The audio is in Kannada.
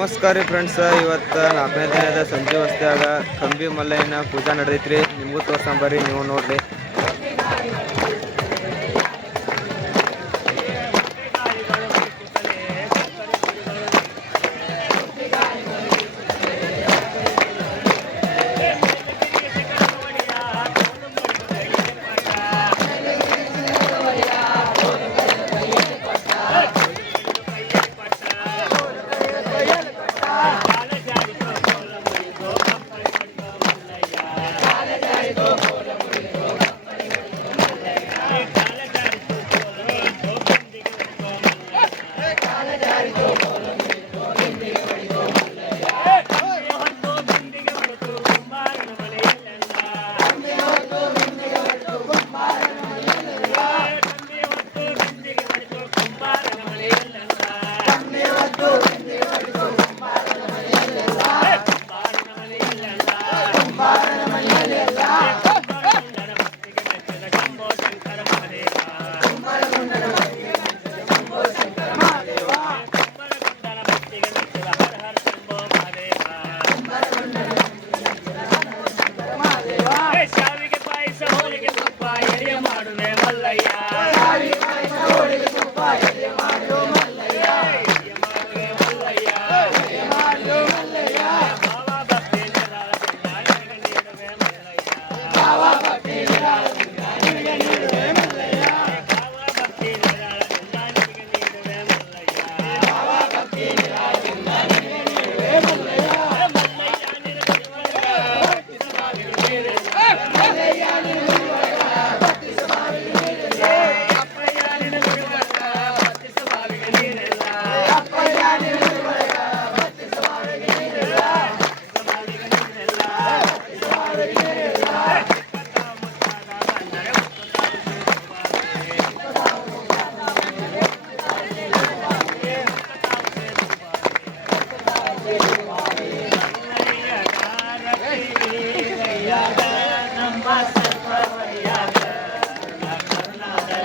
ನಮಸ್ಕಾರ ರೀ ಫ್ರೆಂಡ್ಸ್ ಇವತ್ತು ನಾಲ್ಕನೇ ದಿನದ ಸಂಜೆ ಹೊಸ್ದಾಗ ಕಂಬಿ ಮಲ್ಲಯ್ಯನ ಪೂಜಾ ನಡೆದೈತ್ರಿ. ನಿಮಗೂ ತೋರ್ಸಂಬರ್ರಿ ನೀವು ನೋಡ್ರಿ.